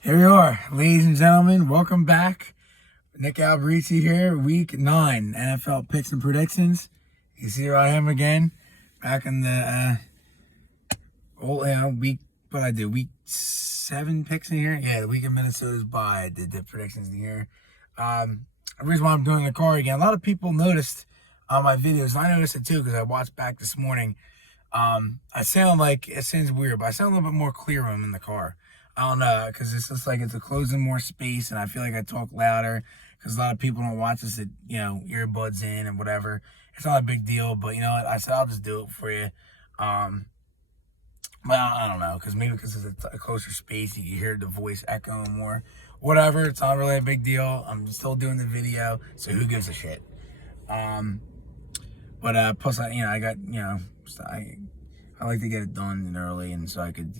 Here we are, ladies and gentlemen. Welcome back. Nick Alberici here, Week 9 NFL picks and predictions. You see, here I am again, back in the week. What I did, Week 7 picks in here. Yeah, the week of Minnesota's bye. I did the predictions in here. The reason why I'm doing the car again, a lot of people noticed on my videos. And I noticed it too because I watched back this morning. I sound like, it sounds weird, but I sound a little bit more clear when I'm in the car. I don't know, because it's just like it's a closing more space, and I feel like I talk louder because a lot of people don't watch this at, earbuds in and whatever. It's not a big deal, but you know what? I said I'll just do it for you. Well, I don't know, because it's a closer space, you can hear the voice echoing more. Whatever, it's not really a big deal. I'm still doing the video, so who gives a shit? But plus, I got, I like to get it done early, and so I could,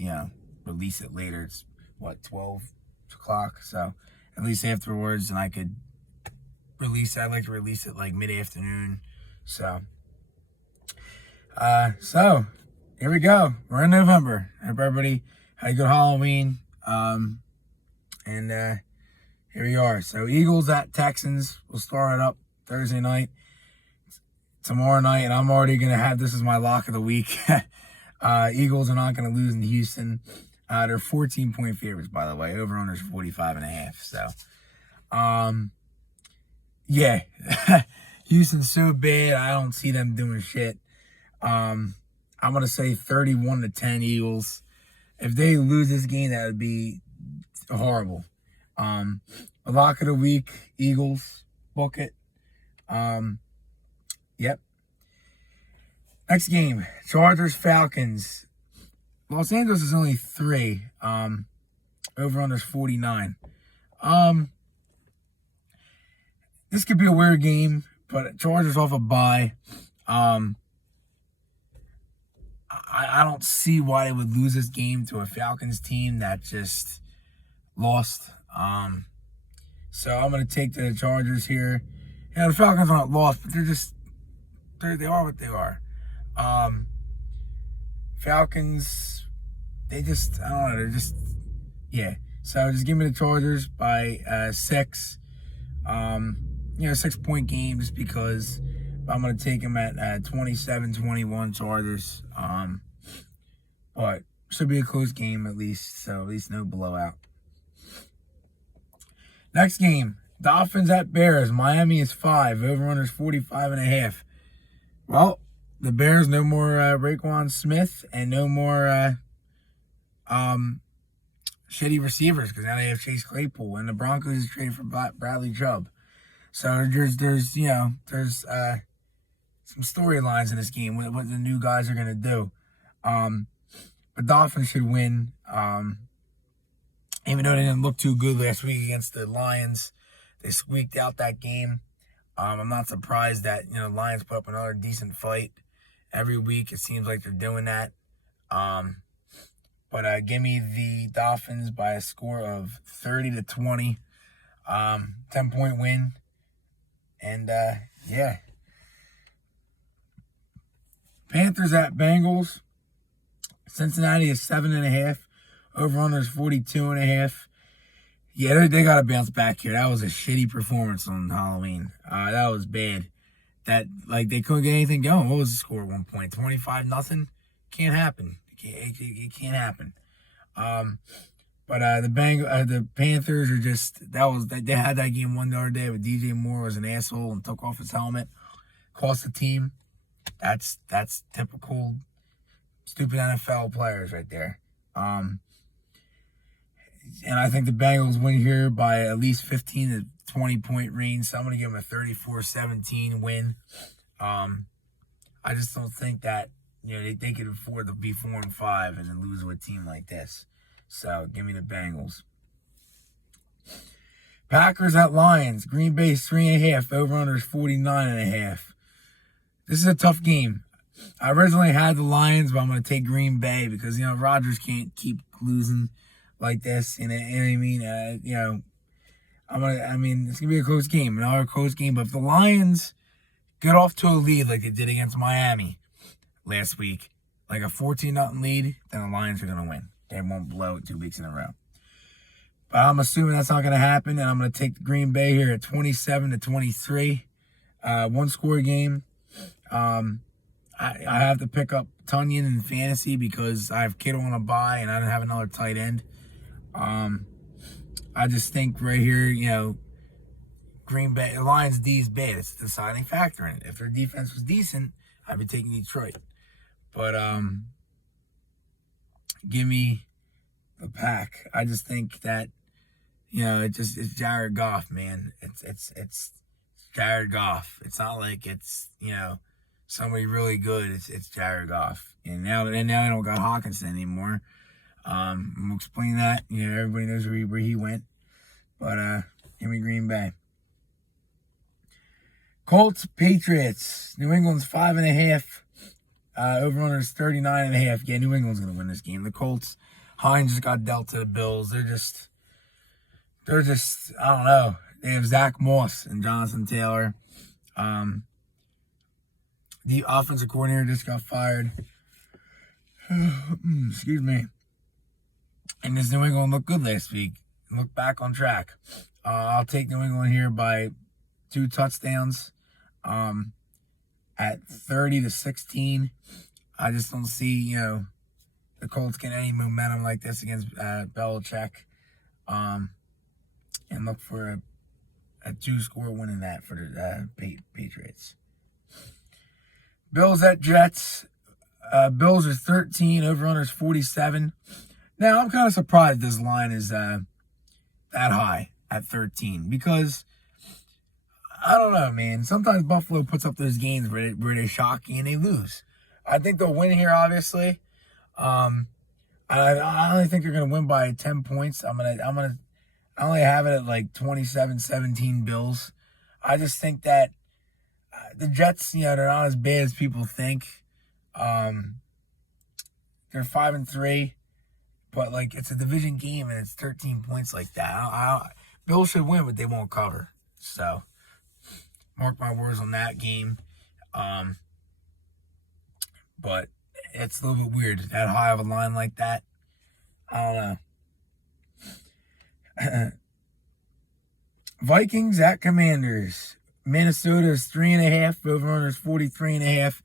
release it later. It's 12 o'clock, so at least afterwards, and I could release it. I'd like to release it like mid-afternoon. So here we go. We're in November. Everybody had a good Halloween. And here we are. So Eagles at Texans. We'll start it up Thursday night. Tomorrow night, and I'm already going to have this as my lock of the week. Eagles are not going to lose in Houston. They're 14-point favorites, by the way. Over-under is 45.5. So, yeah. Houston's so bad, I don't see them doing shit. I'm going to say 31-10 Eagles. If they lose this game, that would be horrible. A lock of the week, Eagles. Book it. Yep. Next game, Chargers-Falcons. Los Angeles is only 3. Over-under is 49. This could be a weird game, but Chargers off a bye. I don't see why they would lose this game to a Falcons team that just lost. So I'm going to take the Chargers here. The Falcons aren't lost, but they are what they are. Falcons, I don't know, So just give me the Chargers by 6. 6-point game just because I'm going to take them at 27-21 Chargers. But should be a close game at least, so at least no blowout. Next game, Dolphins at Bears. Miami is 5. Over-under is 45.5. Well, the Bears, no more Raekwon Smith and no more shitty receivers because now they have Chase Claypool, and the Broncos is trading for Bradley Chubb. So there's some storylines in this game, what the new guys are going to do. But Dolphins should win, even though they didn't look too good last week against the Lions. They squeaked out that game. I'm not surprised that, Lions put up another decent fight. Every week it seems like they're doing that. But give me the Dolphins by a score of 30-20. 10-point win. And, yeah. Panthers at Bengals. Cincinnati is 7.5. Over-under is 42.5. Yeah, they got to bounce back here. That was a shitty performance on Halloween. That was bad. They couldn't get anything going. What was the score at one point? 25-0? Can't happen. It can't happen. But the Panthers are just, they had that game one other day, but DJ Moore was an asshole and took off his helmet, cost the team. That's typical stupid NFL players right there. And I think the Bengals win here by at least 15 to 20-point range. So I'm going to give them a 34-17 win. I just don't think that, they could afford to be 4-5 and then lose to a team like this. So give me the Bengals. Packers at Lions. Green Bay 3.5. Over-under is 49.5. This is a tough game. I originally had the Lions, but I'm going to take Green Bay because, Rodgers can't keep losing like this. You know what I mean? It's going to be a close game. Another close game. But if the Lions get off to a lead like they did against Miami last week, like a 14-0 lead, then the Lions are going to win. They won't blow it 2 weeks in a row. But I'm assuming that's not going to happen, and I'm going to take the Green Bay here at 27-23. One score game. I have to pick up Tonyan in fantasy because I have Kittle on a bye and I don't have another tight end. I just think right here, Green Bay, the Lions D is bad. It's a deciding factor in it. If their defense was decent, I'd be taking Detroit. But give me the Pack. I just think that it's Jared Goff, man. It's Jared Goff. It's not like it's somebody really good. It's Jared Goff. And now I don't got Hawkinson anymore. I'm explaining that. Everybody knows where he went. But give me Green Bay. Colts, Patriots. New England's 5.5. Over-under is 39.5. Yeah, New England's going to win this game. The Colts, Hines just got dealt to the Bills. They're just, I don't know. They have Zach Moss and Jonathan Taylor. The offensive coordinator just got fired. Excuse me. And this New England looked good last week. Look back on track. I'll take New England here by 2 touchdowns. At 30-16. I just don't see, the Colts getting any momentum like this against Belichick. And look for a 2-score win in that for the Patriots. Bills at Jets. Bills are 13. Over-under is 47. Now, I'm kind of surprised this line is that high at 13 because I don't know, man. Sometimes Buffalo puts up those games where they're shocking and they lose. I think they'll win here, obviously. I only think they're gonna win by 10 points. I only have it at like 27-17 Bills. I just think that the Jets, they're not as bad as people think. They're 5-3, but like it's a division game and it's 13 points like that. Bills should win, but they won't cover. So mark my words on that game. But it's a little bit weird. That high of a line like that. I don't know. Vikings at Commanders. Minnesota is 3.5. Over-under is 43.5.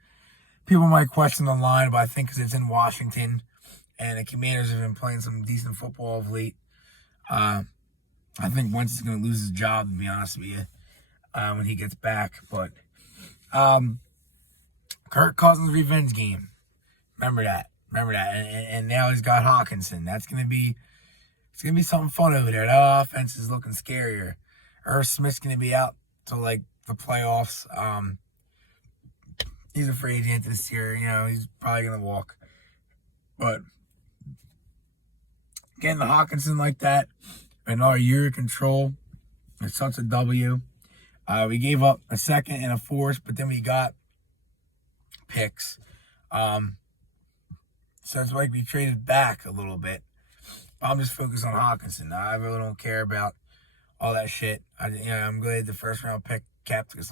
People might question the line, but I think because it's in Washington and the Commanders have been playing some decent football of late. I think Wentz is going to lose his job, to be honest with you, when he gets back. But Kirk Cousins' revenge game. Remember that. And now he's got Hawkinson. It's gonna be something fun over there. That offense is looking scarier. Irv Smith's gonna be out till like the playoffs. He's a free agent this year. He's probably gonna walk. But getting the Hawkinson like that, another year of control, it's such a W. We gave up a second and a fourth, but then we got picks. So it's like we traded back a little bit. I'm just focused on Hawkinson. I really don't care about all that shit. I'm glad the first round pick kept because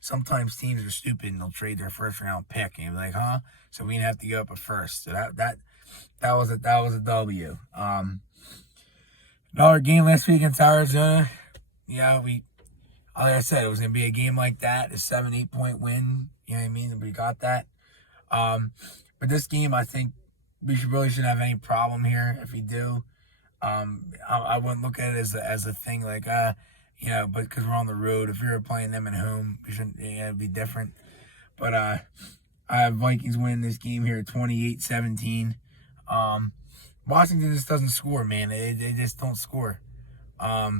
sometimes teams are stupid and they'll trade their first round pick and you're like, huh? So we didn't have to go up a first. So that was a W. Another game last week against Arizona. Like I said, it was gonna be a game like that, a 7-8 point win. You know what I mean? We got that. But this game, I think we shouldn't have any problem here. If we do, I wouldn't look at it as a thing like but because we're on the road. If we were playing them at home, we shouldn't. It'd be different. But I have Vikings winning this game here, 28-17. Washington just doesn't score, man. They just don't score. I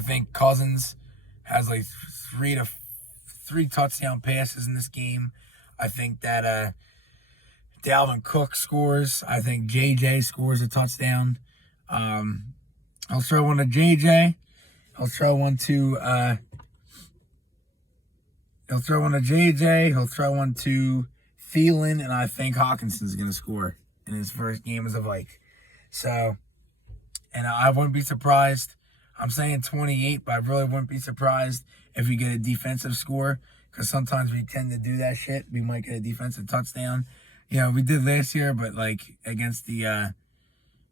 think Cousins has like three touchdown passes in this game. I think that Dalvin Cook scores. I think JJ scores a touchdown. I'll throw one to JJ. He'll throw one to JJ. He'll throw one to Thielen, and I think Hawkinson's gonna score in his first game as a Vike. So, and I wouldn't be surprised. I'm saying 28, but I really wouldn't be surprised if we get a defensive score. Because sometimes we tend to do that shit. We might get a defensive touchdown. We did last year, but like against the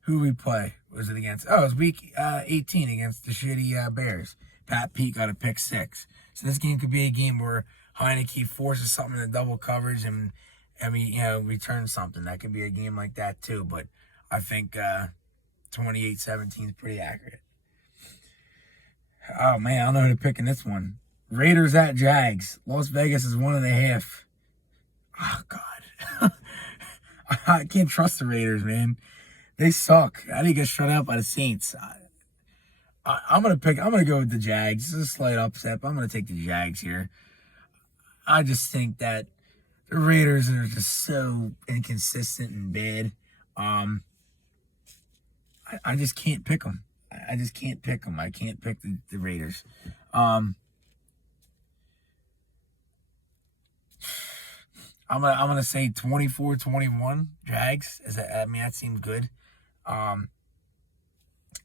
who we play? Was it against? Oh, it was week 18 against the shitty Bears. Pat Pete got a pick 6. So this game could be a game where Heineke forces something in double coverage and we return something. That could be a game like that too. But I think 28-17 is pretty accurate. Oh man, I don't know who to pick in this one. Raiders at Jags. Las Vegas is 1.5. Oh God, I can't trust the Raiders, man. They suck. I didn't get shut out by the Saints. I'm gonna go with the Jags. This is a slight upset, but I'm gonna take the Jags here. I just think that the Raiders are just so inconsistent and bad. I just can't pick them. I just can't pick them. I can't pick the Raiders. I'm gonna say 24-21 Jags. That seems good.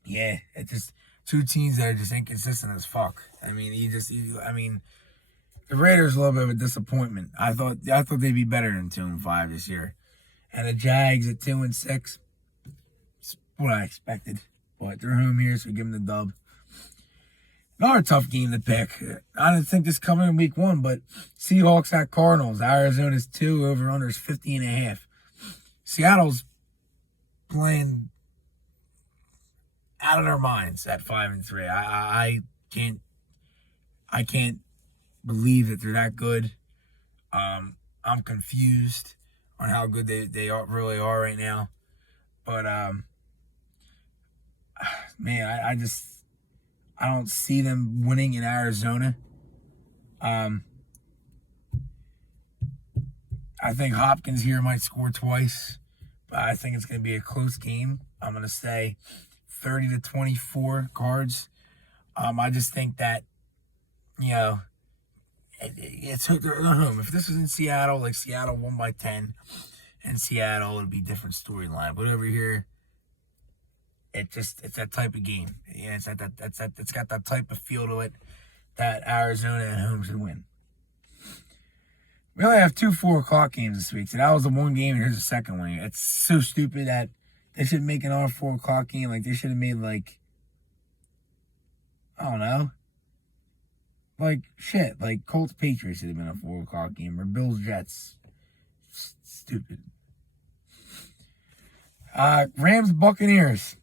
Yeah, it's just two teams that are just inconsistent as fuck. The Raiders a little bit of a disappointment. I thought they'd be better than 2-5 this year, and the Jags at 2-6. It's what I expected, but they're home here, so we give them the dub. Another tough game to pick. I didn't think this coming in week 1, but Seahawks at Cardinals. Arizona's 2, over/under is 50.5. Seattle's playing out of their minds at 5-3. I can't believe that they're that good. I'm confused on how good they really are right now. But man, I don't see them winning in Arizona. I think Hopkins here might score twice, but I think it's going to be a close game. I'm going to say 30-24 Cards. I just think that, it's they're home. If this was in Seattle, like Seattle won by 10, in Seattle, it'd be a different storyline. But over here, it's that type of game. Yeah, it's got that type of feel to it that Arizona at home should win. We only have 2 4:00 games this week. So that was the one game, and here's the second one. It's so stupid that they should make another 4:00 game. Like, they should have made, like, I don't know. Like, shit. Like, Colts Patriots should have been a 4:00 game. Or Bills Jets. Stupid. Rams Buccaneers.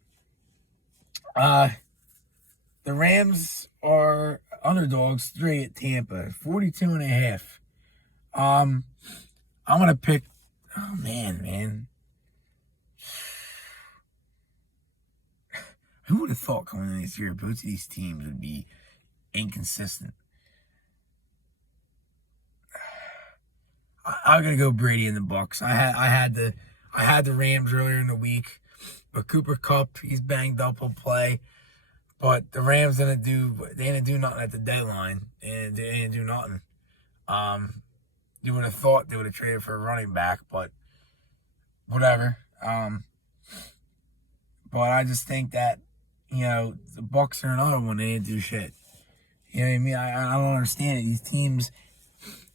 The Rams are underdogs 3 at Tampa. 42.5. I'm gonna pick. Oh man. Who would have thought coming in this year both of these teams would be inconsistent? I'm gonna go Brady in the Bucs. I had the Rams earlier in the week, but Cooper Kupp, he's banged up, he'll play. But the Rams didn't do nothing at the deadline, and they didn't do nothing. You would have thought they would have traded for a running back, but whatever. But I just think that, the Bucs are another one. They didn't do shit. You know what I mean? I don't understand it. These teams,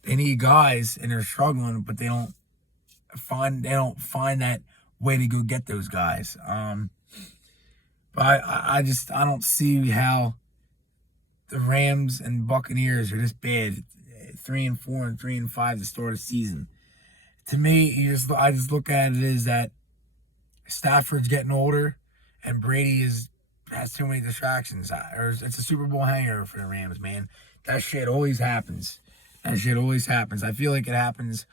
they need guys, and they're struggling, but they don't find that way to go get those guys. But I don't see how the Rams and Buccaneers are this bad. 3-4 and 3-5 to start the season. To me, I just look at it as that Stafford's getting older, and Brady has too many distractions. It's a Super Bowl hangover for the Rams, man. That shit always happens. I feel like it happens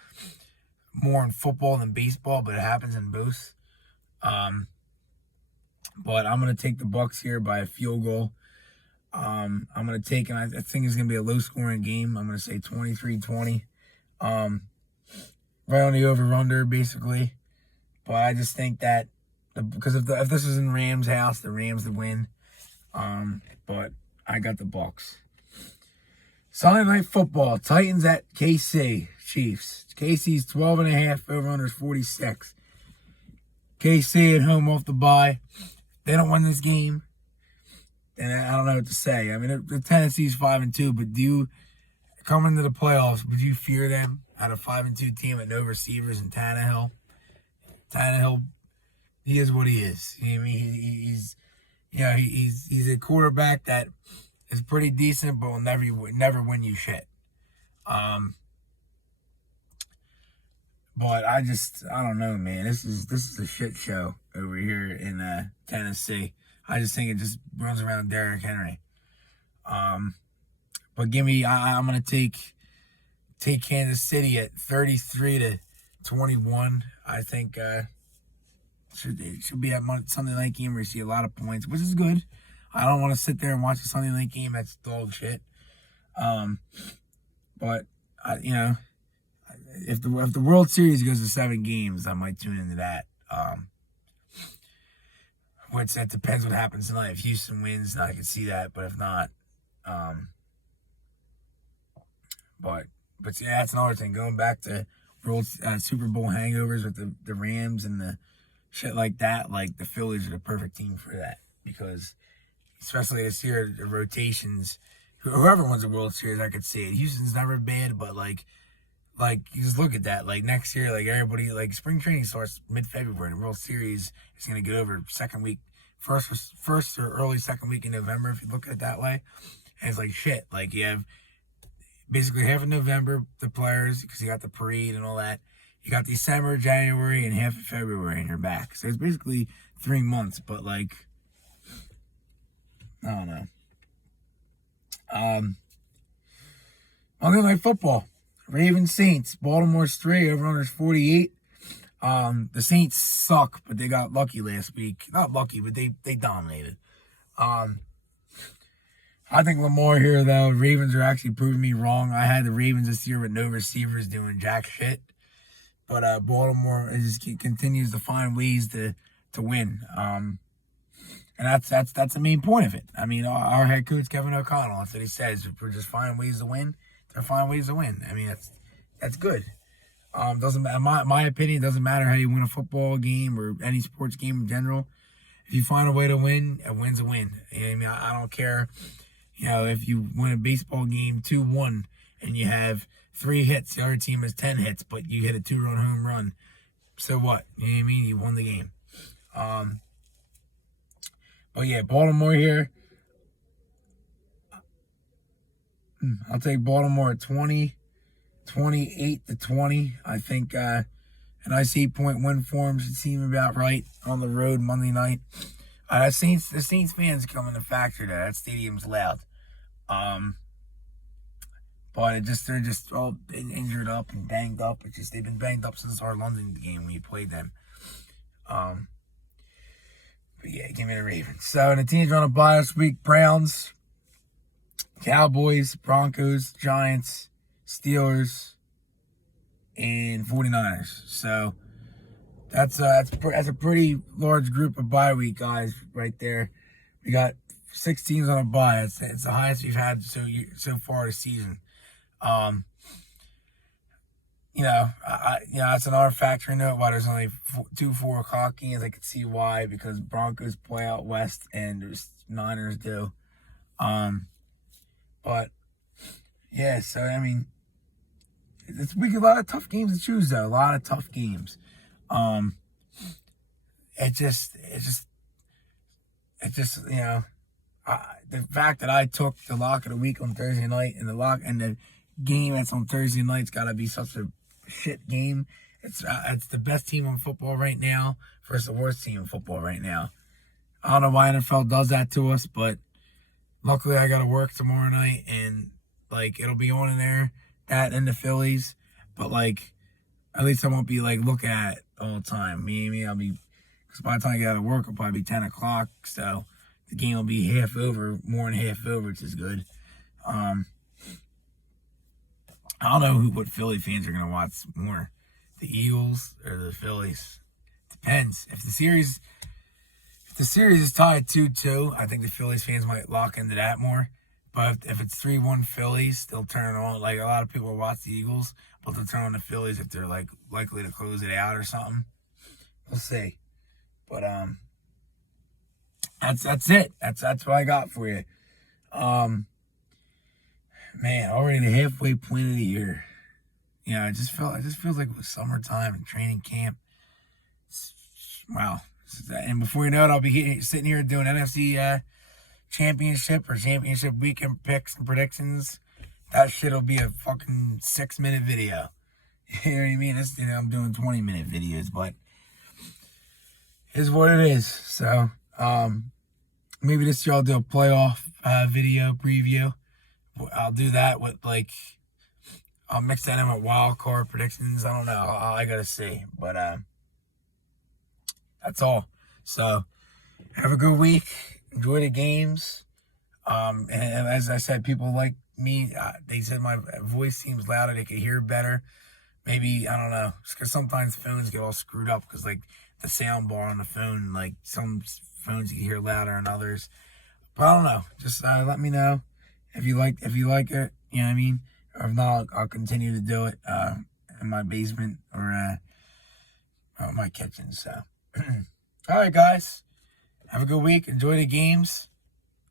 more in football than baseball, but it happens in both. But I'm gonna take the Bucs here by a field goal. I'm gonna take, and I think it's gonna be a low-scoring game. I'm gonna say 23-20. Right on the over/under, basically. But I just think that because if this was in Rams' house, the Rams would win. But I got the Bucs. Sunday Night Football: Titans at KC Chiefs. KC's 12.5, over/under 46. KC at home off the bye. They don't win this game, and I don't know what to say. I mean, the Tennessee's 5-2, but do you come into the playoffs? Would you fear them at a 5-2 team with no receivers and Tannehill? Tannehill he is what he is. You know what I mean? He's a quarterback that is pretty decent, but will never win you shit. But I don't know, man. This is a shit show over here in Tennessee. I just think it just runs around Derrick Henry. But I'm gonna take Kansas City at 33-21. I think it should be a Sunday night game where you see a lot of points, which is good. I don't want to sit there and watch a Sunday night game that's dog shit. But if the World Series goes to 7 games, I might tune into that. Which that depends what happens tonight. If Houston wins, I can see that. But if not, but yeah, that's another thing. Going back to Super Bowl hangovers with the Rams and the shit like that. Like the Phillies are the perfect team for that because, especially this year, the rotations. Whoever wins the World Series, I could see it. Houston's never bad, but like you just look at that. Like next year, like everybody, like spring training starts mid-February. The World Series is gonna get over second week, first or early second week in November. If you look at it that way, and it's like shit. Like you have basically half of November the players because you got the parade and all that. You got December, January, and half of February, and you're back. So it's basically 3 months. But like, I don't know. Monday Night Football. Ravens Saints. Baltimore's 3, over-under 48. The Saints suck, but they got lucky last week. Not lucky, but they dominated. I think Lamar here, though. Ravens are actually proving me wrong. I had the Ravens this year with no receivers doing jack shit. But Baltimore just continues to find ways to win. And that's the main point of it. I mean, our head coach Kevin O'Connell, that's what he says. If we're just finding ways to win, they're finding ways to win. I mean, that's good. Doesn't matter. My opinion, doesn't matter how you win a football game or any sports game in general. If you find a way to win, a win's a win. You know what I mean, I don't care. If you win a baseball game 2-1 and you have 3 hits, the other team has 10 hits, but you hit a 2-run home run. So what? You know what I mean? You won the game. But yeah, Baltimore here. I'll take Baltimore at 28-20. I think an IC point win for them should seem about right on the road Monday night. The Saints fans come into factor there. That stadium's loud. But they're just all injured up and banged up. They've been banged up since our London game when you played them. But yeah, give me the Ravens. So the teams on a bye this week: Browns, Cowboys, Broncos, Giants, Steelers, and 49ers. So that's a pretty large group of bye week guys right there. We got 6 teams on a bye. It's the highest we've had so far this season. That's another factor in it. Why there's only 2 4 o'clock games. I could see why, because Broncos play out west and there's Niners do. But yeah, so I mean, this week a lot of tough games to choose though. A lot of tough games. The fact that I took the lock of the week on Thursday night and the game that's on Thursday night's got to be such a shit game. It's the best team in football right now versus the worst team in football right now. I don't know why NFL does that to us, but luckily I got to work tomorrow night and like it'll be on in there, that and the Phillies, but like at least I won't be like looking at it all the time. I'll be, because by the time I get out of work it'll probably be 10 o'clock, so the game will be half over, more than half over, which is good. I don't know what Philly fans are going to watch more, the Eagles or the Phillies. Depends. If the series is tied 2-2, I think the Phillies fans might lock into that more. But if it's 3-1 Phillies, they'll turn it on. Like a lot of people watch the Eagles, but they'll turn on the Phillies if they're like likely to close it out or something. We'll see. But that's it. That's what I got for you. Man, already the halfway point of the year. It just feels like it was summertime and training camp. Wow, And before you know it, I'll be sitting here doing NFC championship or championship weekend picks and predictions. That shit'll be a fucking 6-minute video. You know what I mean? It's, I'm doing 20-minute videos, but it's what it is. So, maybe this year I'll do a playoff video preview. I'll do that with I'll mix that in with wild card predictions. I don't know. I gotta see, but that's all. So, have a good week. Enjoy the games. And as I said, people like me, they said my voice seems louder. They could hear better. Maybe, I don't know. Because sometimes phones get all screwed up because, the sound bar on the phone, some phones you can hear louder than others. But I don't know. Just let me know if you like it. You know what I mean? Or if not, I'll continue to do it in my basement or my kitchen. So, all right, guys. Have a good week. Enjoy the games.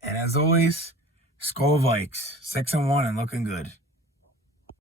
And as always, Skol Vikes. 6-1 and looking good.